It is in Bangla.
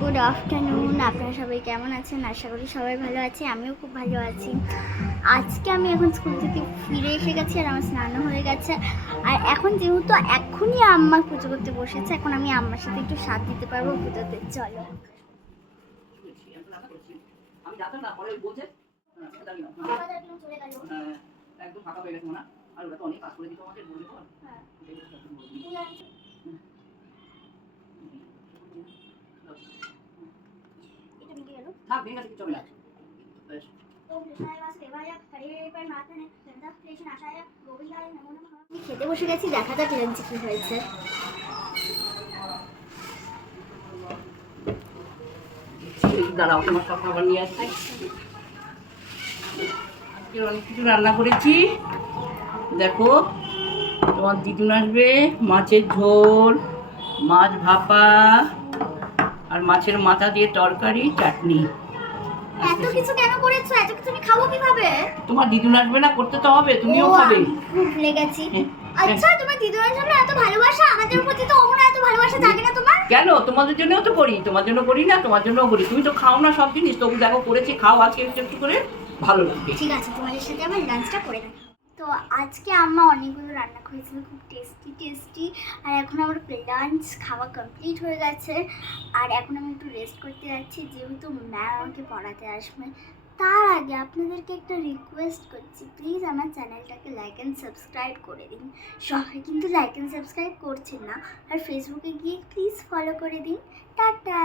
Good afternoon. আপনারা সবাই কেমন আছেন? আশা করি সবাই ভালো আছে, আমিও খুব ভালো আছি। আজকে আমি এখন স্কুল থেকে ফিরে এসে গেছি আর আমার স্নানও হয়ে গেছে। আর এখন যেহেতু এখনই আম্মা পুজো করতে বসেছে, এখন আমি আম্মার সাথে একটু সাথ দিতে পারবো পুজোতে। চলো। একদম ফাঁকা হয়ে গেছে না, আর ওরা তো অনেক কাজ করে দিত আমাদের, বলে বল। থাক ভেঙে গেছে, চলে যাচ্ছে। খেতে বসে গেছি, দেখা যাক লাঞ্চে কি হয়েছে। দাঁড়াও, তোমার সব খাবার নিয়ে আসছি। অনেক কিছু রান্না করেছি, দেখো। তোমার দিদুন আসবে, মাছের ঝোল, মাছ ভাপা আর মাছের মাথা দিয়ে তরকারি, চাটনি। এত কিছু কেন করেছো? এত কিছু আমি খাবো কিভাবে? তোমার দিদুন আসবে না, করতে তো হবে, তুমিও খাবে। খুব ভুলে গেছি। আচ্ছা, তোমার দিদুনের জন্য এত ভালোবাসা, আমাদের প্রতি তো ওখানে এত ভালোবাসা জাগে না তোমার? কেন? তোমাদের জন্যও তো করি, তোমার জন্য করি না? তোমার জন্যও করি। তুমি তো খাও না সব জিনিস, তবু দেখো করেছি, খাও আজকে একটু একটু করে, ভালো লাগবে। ঠিক আছে, তোমাদের সাথে আমার লাঞ্চটা করে দেখাবো। তো আজকে আম্মা অনেকগুলো রান্না করেছিল, খুব টেস্টি টেস্টি। আর এখন আমার লাঞ্চ খাওয়া কমপ্লিট হয়ে গেছে। আর এখন আমি একটু রেস্ট করতে যাচ্ছি, যেহেতু ম্যাম আমাকে পড়াতে আসবে। তার আগে আপনাদেরকে একটা রিকোয়েস্ট করছি, প্লিজ আমার চ্যানেলটাকে লাইক অ্যান্ড সাবস্ক্রাইব করে দিন। সবাই কিন্তু লাইক অ্যান্ড সাবস্ক্রাইব করছেন না। আর ফেসবুকে গিয়ে প্লিজ ফলো করে দিন। টাটা।